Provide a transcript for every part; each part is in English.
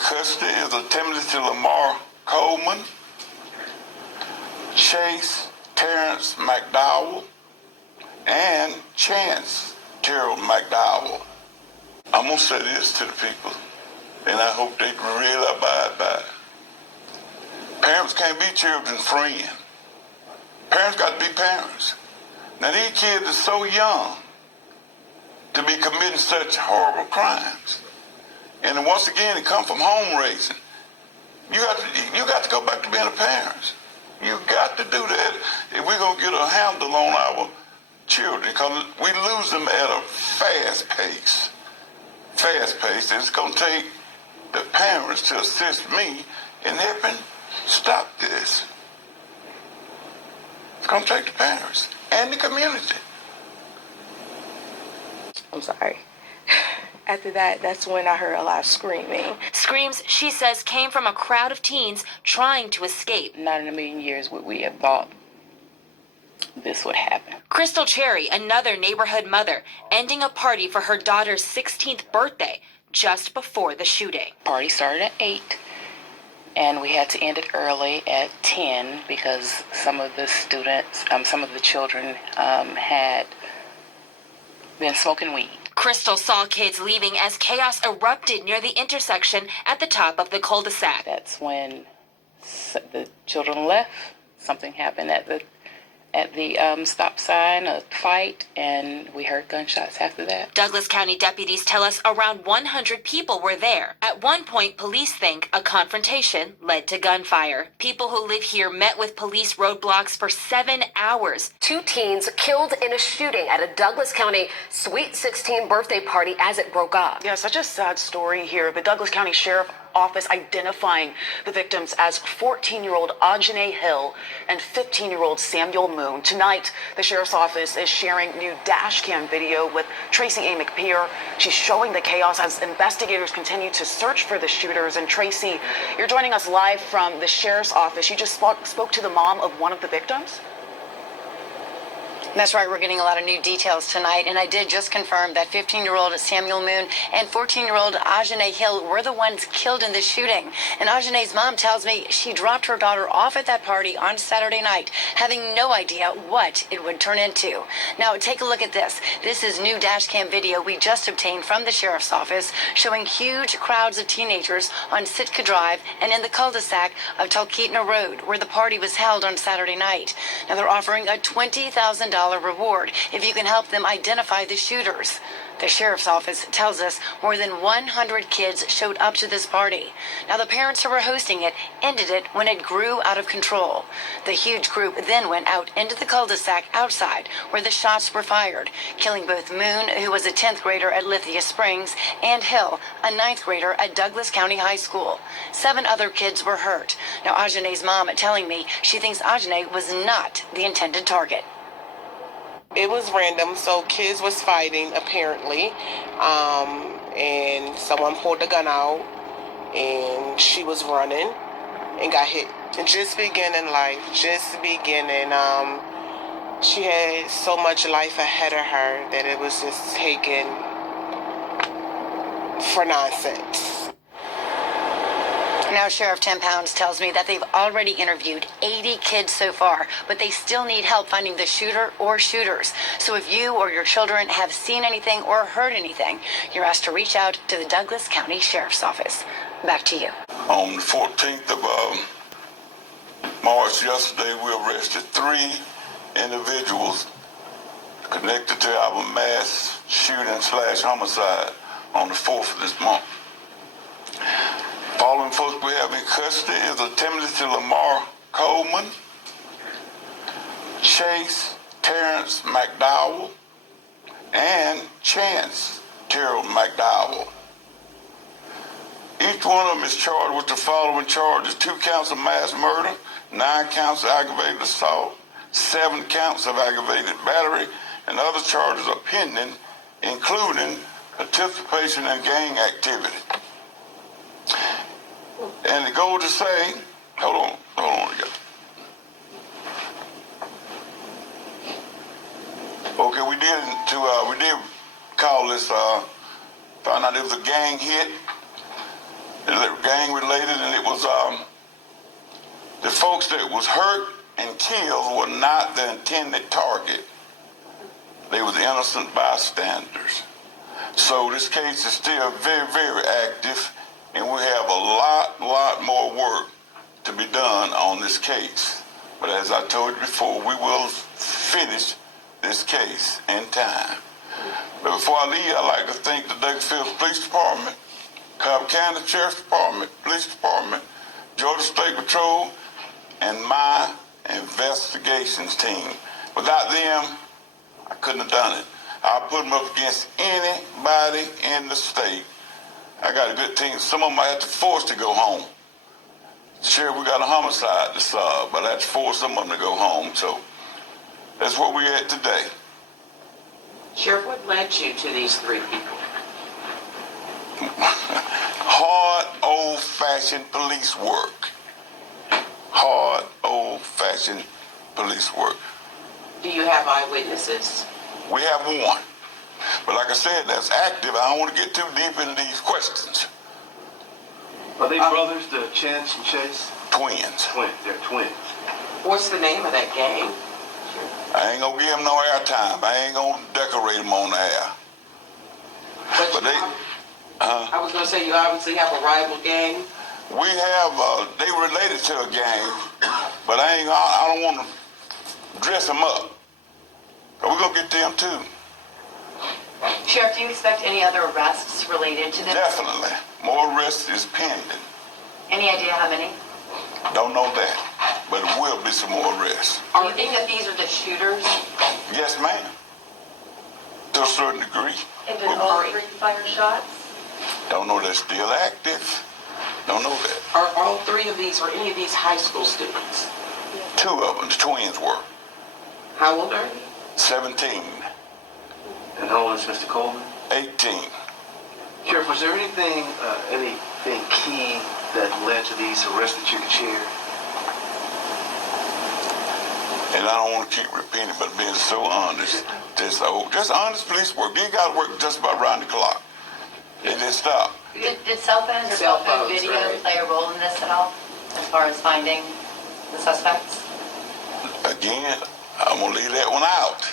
custody is Timothy Lamar Coleman, Chase Terrence McDowell, and Chance Terrell McDowell. I'm going to say this to the people, and I hope they really abide by it. Parents can't be children's friends. Parents got to be parents. Now, these kids are so young to be committing such horrible crimes. And then once again, it comes from home raising. You got to go back to being a parent. You got to do that if we're going to get a handle on our children, because we lose them at a fast pace. And it's going to take the parents to assist me in helping stop this. It's going to take the parents and the community. I'm sorry. After that, that's when I heard a lot of screaming. Screams, she says, came from a crowd of teens trying to escape. Not in a million years would we have thought this would happen. Crystal Cherry, another neighborhood mother, ending a party for her daughter's 16th birthday just before the shooting. Party started at 8, and we had to end it early at 10 because some of the children had been smoking weed. Crystal saw kids leaving as chaos erupted near the intersection at the top of the cul-de-sac. That's when the children left. Something happened at the stop sign, a fight, and we heard gunshots after that. Douglas County deputies tell us around 100 people were there. At one point, police think a confrontation led to gunfire. People who live here met with police roadblocks for 7 hours. 2 teens killed in a shooting at a Douglas County Sweet 16 birthday party as it broke up. Yeah, such a sad story here. The Douglas County Sheriff Office identifying the victims as 14-year-old Ajane Hill and 15-year-old Samuel Moon. Tonight, the Sheriff's Office is sharing new dash cam video with Tracy A. McPeer. She's showing the chaos as investigators continue to search for the shooters. And Tracy, you're joining us live from the Sheriff's Office. You just spoke to the mom of one of the victims? That's right. We're getting a lot of new details tonight. And I did just confirm that 15-year-old Samuel Moon and 14-year-old Ajane Hill were the ones killed in the shooting. And Ajane's mom tells me she dropped her daughter off at that party on Saturday night, having no idea what it would turn into. Now, take a look at this. This is new dash cam video we just obtained from the Sheriff's Office showing huge crowds of teenagers on Sitka Drive and in the cul-de-sac of Talkeetna Road, where the party was held on Saturday night. Now, they're offering a $20,000 reward if you can help them identify the shooters. The Sheriff's Office tells us more than 100 kids showed up to this party. Now, the parents who were hosting it ended it when it grew out of control. The huge group then went out into the cul-de-sac outside where the shots were fired, killing both Moon, who was a 10th grader at Lithia Springs, and Hill, a 9th grader at Douglas County High School. 7 other kids were hurt. Now, Ajane's mom telling me she thinks Ajane was not the intended target. It was random, so kids was fighting apparently, and someone pulled the gun out, and she was running and got hit. Just beginning life, she had so much life ahead of her that it was just taken for nonsense. Now, Sheriff Tim Pounds tells me that they've already interviewed 80 kids so far, but they still need help finding the shooter or shooters. So if you or your children have seen anything or heard anything, you're asked to reach out to the Douglas County Sheriff's Office. Back to you. On the 14th of March, yesterday, we arrested 3 individuals connected to our mass shooting/homicide on the 4th of this month. Following folks we have in custody is Timothy Lamar Coleman, Chase Terrence McDowell, and Chance Terrell McDowell. Each one of them is charged with the following charges: 2 counts of mass murder, 9 counts of aggravated assault, 7 counts of aggravated battery, and other charges are pending, including participation in gang activity. And it goes to say, hold on again. Okay, we did call this, found out it was a gang hit. gang related, and it was the folks that was hurt and killed were not the intended target. They were the innocent bystanders. So this case is still very, very active, and we have a lot more work to be done on this case. But as I told you before, we will finish this case in time. But before I leave, I'd like to thank the Douglas Police Department, Cobb County Sheriff's Department, Police Department, Georgia State Patrol, and my investigations team. Without them, I couldn't have done it. I put them up against anybody in the state. I got a good team. Some of them I had to force to go home. Sheriff, we got a homicide to solve, but I had to force some of them to go home. So that's where we're at today. Sheriff, what led you to these three people? Hard, old-fashioned police work. Hard, old-fashioned police work. Do you have eyewitnesses? We have one. But like I said, that's active. I don't want to get too deep in these questions. Are they brothers, the Chance and Chase? Twins. Twins. They're twins. What's the name of that gang? I ain't gonna give them no air time. I ain't gonna decorate them on the air. But they, I was going to say, you obviously have a rival gang. we have, they related to a gang, but I don't want to dress them up. But we're gonna get them too. Sheriff, do you expect any other arrests related to this? Definitely. More arrests is pending. Any idea how many? Don't know that, but it will be some more arrests. Do you think that these are the shooters? Yes, ma'am. To a certain degree. And did all three fire shots? Don't know they're still active. Don't know that. Are all three of these or any of these high school students? Two of them, the twins were. How old are they? 17, And how old is Mr. Coleman? 18. Sheriff, was there anything key that led to these arrests that you could share? And I don't want to keep repeating, but being so honest. Just honest police work. You got to work just about around the clock. It didn't stop. Did cell phones or Cell cell phone phones, video right. play a role in this at all, as far as finding the suspects? Again, I'm going to leave that one out.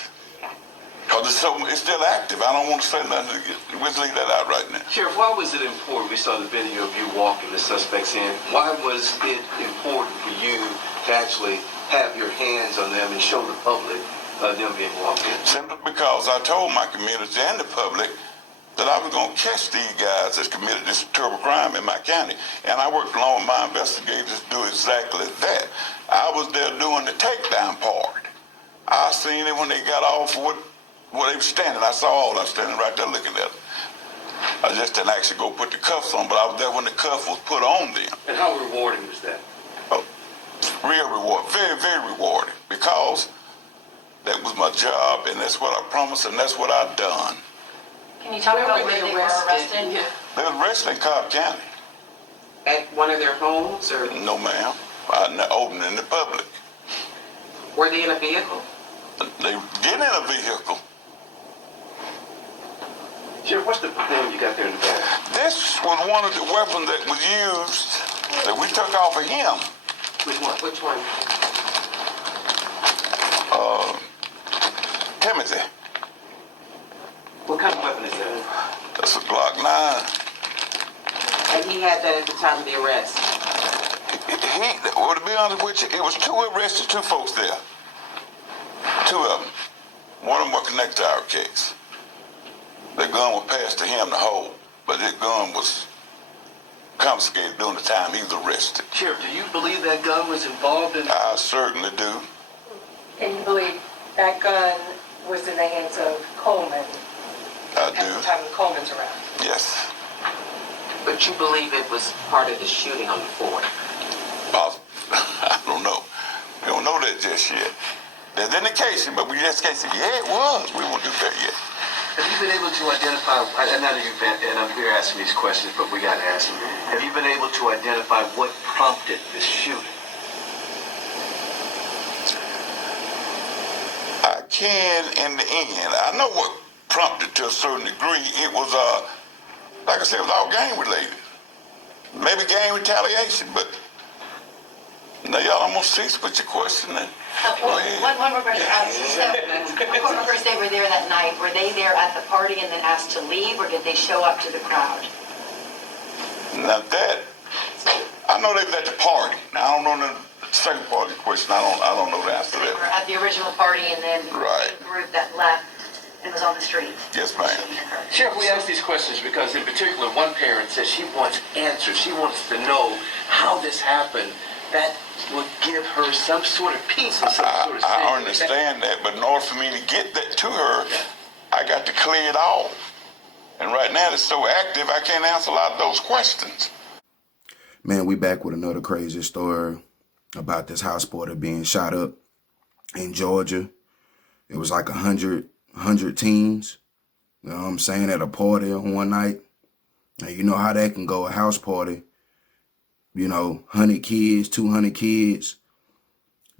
Because it's still active. I don't want to say nothing. We'll leave that out right now. Sheriff, why was it important? We saw the video of you walking the suspects in. Why was it important for you to actually have your hands on them and show the public them being walked in? Simply because I told my community and the public that I was going to catch these guys that committed this terrible crime in my county. And I worked along with my investigators to do exactly that. I was there doing the takedown part. I seen it when they got off where they were standing. I saw all of them standing right there looking at them. I just didn't actually go put the cuffs on, but I was there when the cuff was put on them. And how rewarding was that? Oh, real reward, very, very rewarding, because that was my job, and that's what I promised, and that's what I've done. Can you talk about where they were arrested? Yeah. They was arrested in Cobb County. At one of their homes, or No, ma'am. Out in the open in the public. were they in a vehicle? They get in a vehicle. Sheriff, what's the thing you got there in the back? This was one of the weapons that was used that we took off of him. Which one? Which one? Timothy. What kind of weapon is that? That's a Glock 9. And he had that at the time of the arrest. Well, to be honest with you, it was two arrested, two folks there. Two of them. One of them were connected to our case. The gun was passed to him to hold, but that gun was confiscated during the time he was arrested. Sheriff, do you believe that gun was involved in... I certainly do. And you believe that gun was in the hands of Coleman I at the do. time of Coleman's arrest? Yes. But you believe it was part of the shooting on the 4th? I don't know. We don't know that just yet. There's indication, but we just can't say, yeah, it was. We won't do that yet. Have you been able to identify, I know you've been, and we're asking these questions, but we got to ask them. Have you been able to identify what prompted this shooting? I can in the end. I know what prompted to a certain degree. It was, like I said, it was all gang related. gang retaliation, but now y'all almost ceased with your question. Then. One more question. Court members, they were there that night. Were they there at the party and then asked to leave, or did they show up to the crowd? Now that, I know they was at the party. Now I don't know the second part of the question. I don't know the answer to They were that. at the original party and then Right. the group that left and was on the street. Yes, ma'am. Sheriff, we ask these questions because, in particular, one parent says she wants answers. She wants to know how this happened. That would give her some sort of peace and some sort of I sanity. understand that, but in order for me to get that to her, I got to clear it off. And right now it's so active, I can't answer a lot of those questions. Man, we back with another crazy story about this house party being shot up in Georgia. It was like 100 teens, you know what I'm saying, at a party on one night. And you know how that can go, a house party. You know, 100 kids, 200 kids,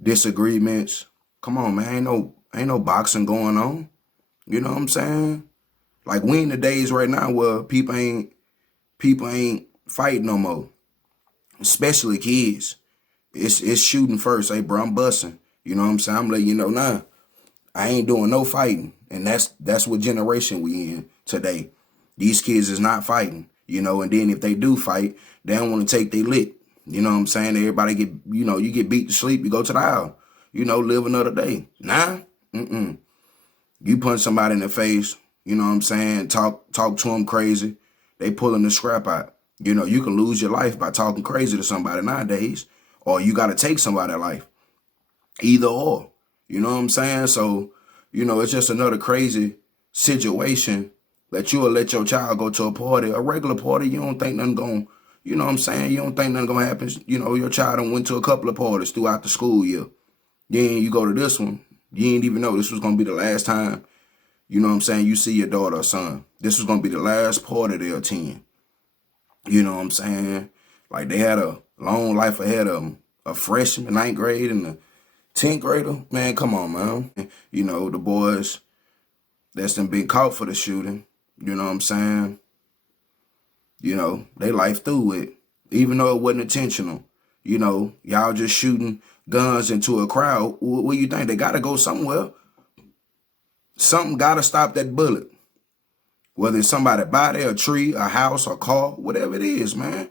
disagreements. Come on, man, ain't no boxing going on. You know what I'm saying? Like, we in the days right now where people ain't fighting no more. Especially kids. It's shooting first. Hey, bro, I'm busting. You know what I'm saying? I'm letting you know now. I ain't doing no fighting. And that's what generation we in today. These kids is not fighting. You know, and then if they do fight, they don't want to take their lick. You know what I'm saying? Everybody get, you know, you get beat to sleep, you go to the aisle. You know, live another day. Nah, You punch somebody in the face, you know what I'm saying? Talk to them crazy. They pulling the scrap out. You know, you can lose your life by talking crazy to somebody nowadays. Or you got to take somebody's life. Either or. You know what I'm saying? So, you know, it's just another crazy situation that you will let your child go to a party, a regular party. You don't think nothing going, you know what I'm saying? You don't think nothing going to happen. You know, your child done went to a couple of parties throughout the school year. Then you go to this one. You didn't even know this was going to be the last time, you know what I'm saying, you see your daughter or son. This was going to be the last party they'll attend. You know what I'm saying? Like, they had a long life ahead of them. A freshman, 9th grade, and a 10th grader. Man, come on, man. You know, the boys that's done been caught for the shooting, you know what I'm saying? You know, they life through it. Even though it wasn't intentional. You know, y'all just shooting guns into a crowd. What do you think? They got to go somewhere. Something got to stop that bullet. Whether it's somebody body, a tree, a house, a car, whatever it is, man.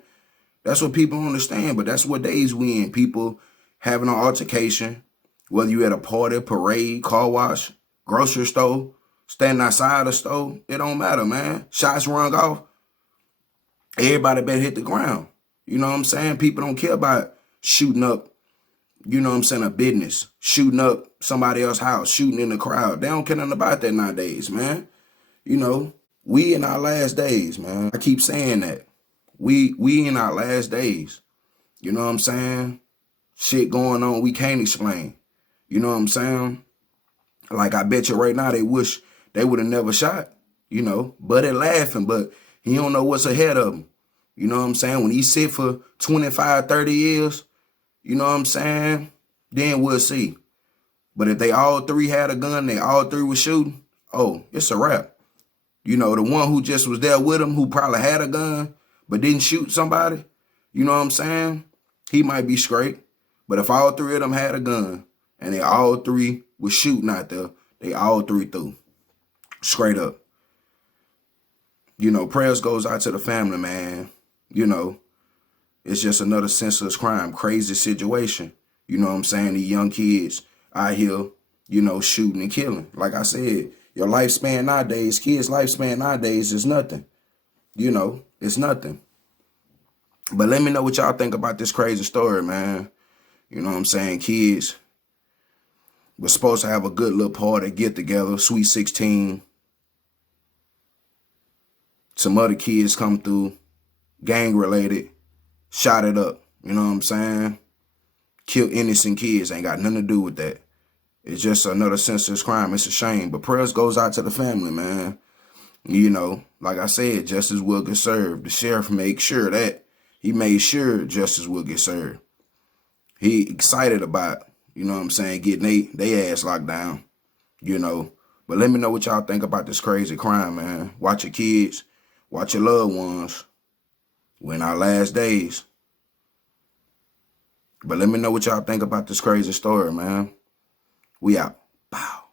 That's what people understand, but that's what days we in. People having an altercation, whether you at a party, parade, car wash, grocery store, standing outside the store, it don't matter, man. Shots rung off. Everybody better hit the ground. You know what I'm saying? People don't care about shooting up, you know what I'm saying, a business, shooting up somebody else's house, shooting in the crowd. They don't care nothing about that nowadays, man. You know, we in our last days, man. I keep saying that. We in our last days. You know what I'm saying? Shit going on we can't explain. You know what I'm saying? Like, I bet you right now they wish they would have never shot, you know. But they're laughing, but he don't know what's ahead of him. You know what I'm saying? When he sit for 25, 30 years, you know what I'm saying? Then we'll see. But if they all three had a gun, they all three were shooting, oh, it's a wrap. You know, the one who just was there with him, who probably had a gun, but didn't shoot somebody, you know what I'm saying? He might be straight. But if all three of them had a gun and they all three was shooting out there, they all three through. Straight up. You know, prayers goes out to the family, man. You know, it's just another senseless crime, crazy situation. You know what I'm saying? These young kids out here, you know, shooting and killing. Like I said, your lifespan nowadays, kids' lifespan nowadays is nothing. You know, it's nothing. But let me know what y'all think about this crazy story, man. You know what I'm saying? Kids were supposed to have a good little party, get together, Sweet 16. Some other kids come through, gang related, shot it up. You know what I'm saying? Kill innocent kids, ain't got nothing to do with that. It's just another senseless crime. It's a shame. But prayers goes out to the family, man. You know, like I said, justice will get served. The sheriff made sure that. He made sure justice will get served. He excited about, you know what I'm saying, getting they ass locked down, you know. But let me know what y'all think about this crazy crime, man. Watch your kids. Watch your loved ones. We're in our last days. But let me know what y'all think about this crazy story, man. We out. Bow.